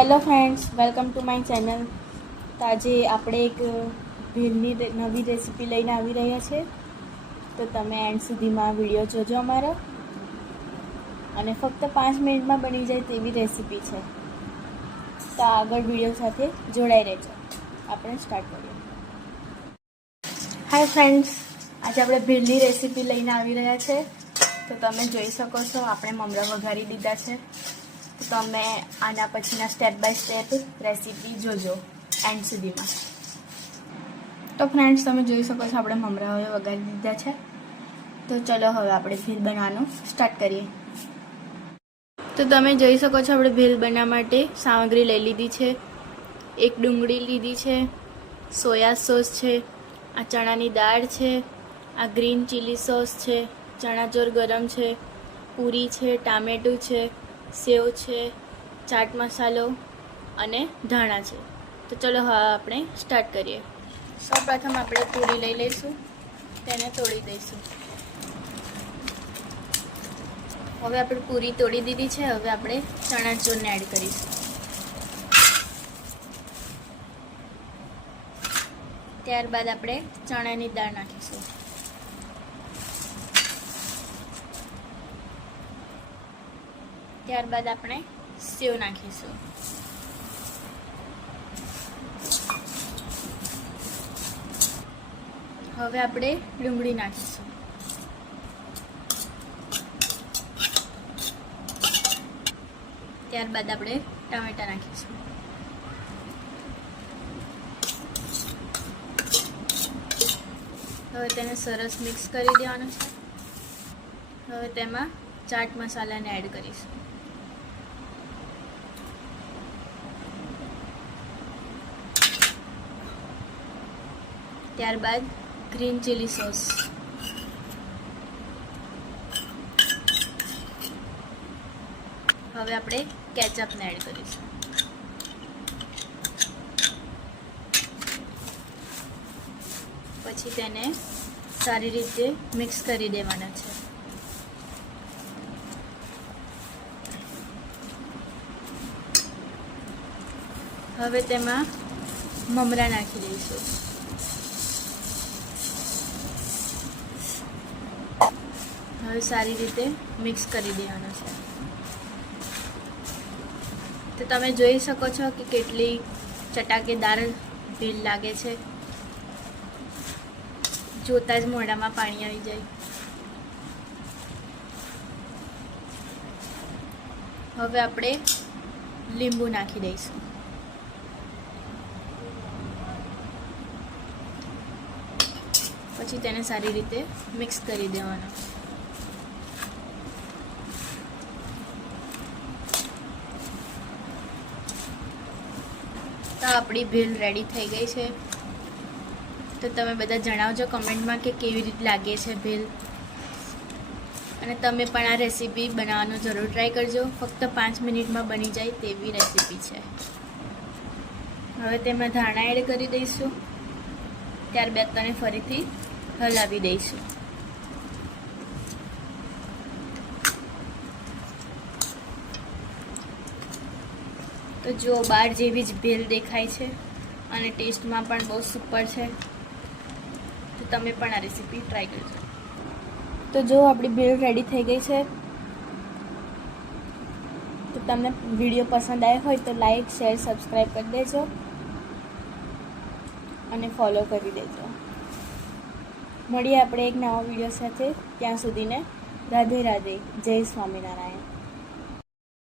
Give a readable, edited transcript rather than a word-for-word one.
Hello friends, welcome to my channel. તો આજે આપણે એક ભેળની નવી રેસીપી લઈને આવી રહ્યા છે. તો તમે એન્ડ સુધીમાં વિડીયો જોજો અમારો. અને ફક્ત 5 મિનિટમાં બની જાય તેવી રેસીપી છે. તો આગળ વિડીયો સાથે જોડાઈ રહેજો. આપણે સ્ટાર્ટ કરીએ. હાય ફ્રેન્ડ્સ, આજે આપણે ભેળની રેસીપી લઈને આવી રહ્યા છે. તો તમે જોઈ શકો છો, આપણે મમરા વઘારી દીધા છે. તો તમે આના પછીના સ્ટેપ બાય સ્ટેપ રેસીપી જોજો એન્ડ સુધીમાં. તો ફ્રેન્ડ્સ, તમે જોઈ શકો છો આપણે મમરા હવે વઘારી દીધા છે. તો ચલો હવે આપણે ભેળ બનાવવાનું સ્ટાર્ટ કરીએ. તો તમે જોઈ શકો છો આપણે ભેળ બનાવવા માટે સામગ્રી લઈ લીધી છે. એક ડુંગળી લીધી છે, સોયા સોસ છે, આ ચણાની દાળ છે, આ ગ્રીન ચીલી સોસ છે, ચણાચોર ગરમ છે, પૂરી છે, ટામેટું છે, સેવ છે, ચાટ મસાલો અને ધાણા છે. તો ચલો હવે આપણે સ્ટાર્ટ કરીએ. સૌપ્રથમ આપણે પૂરી લઈ લઈશું, તેને તોડી દઈશું. હવે આપણે પૂરી તોડી દીધી છે. હવે આપણે ચણાચોરને એડ કરીશું. ત્યારબાદ આપણે ચણાની દાળ નાખીશું. ત્યારબાદ આપણે સેવ નાખીશું. હવે આપણે ડુંગળી નાખીશું. ત્યારબાદ આપણે ટામેટા નાખીશું. હવે તેને સરસ મિક્સ કરી દેવાનું છે. હવે તેમાં ચાટ મસાલાને એડ કરીશું. ત્યારબાદ ગ્રીન ચીલી સોસ. હવે આપણે કેચઅપને એડ કરીશું. પછી તેને સારી રીતે મિક્સ કરી દેવાના છે. હવે તેમાં મમરા નાખી દઈશું. હવે સારી રીતે મિક્સ કરી દેવાના છે. તો તમે જોઈ શકો છો કે કેટલી ચટાકેદાર ભેળ લાગે છે. જોતાં જ મોઢામાં પાણી આવી જાય. હવે આપણે લીંબુ નાખી દઈશું. પછી તેને સારી રીતે મિક્સ કરી દેવાનું. તો આપણી ભેળ રેડી થઈ ગઈ છે. તો તમે બધા જણાવજો કમેન્ટમાં કે કેવી રીતે લાગે છે ભેળ. અને તમે પણ આ રેસીપી બનાવવાનું જરૂર ટ્રાય કરજો. ફક્ત 5 મિનિટમાં બની જાય તેવી રેસીપી છે. હવે તેમાં ધાણા એડ કરી દઈશું. ત્યારબાદ તેને ફરીથી હલાવી દઈશું. તો જો બહાર જેવી જ ભેળ દેખાય છે અને ટેસ્ટમાં પણ બહુ સુપર છે. તો તમે પણ આ રેસીપી ટ્રાય કરજો. તો જો આપણી ભેળ રેડી થઈ ગઈ છે. તો તમને વિડીયો પસંદ આવ્યો હોય તો લાઈક, શેર, સબસ્ક્રાઈબ કરી દેજો અને ફોલો કરી દેજો. મળીએ આપણે એક નવા વિડીયો સાથે. ત્યાં સુધીને રાધે રાધે. જય સ્વામિનારાયણ.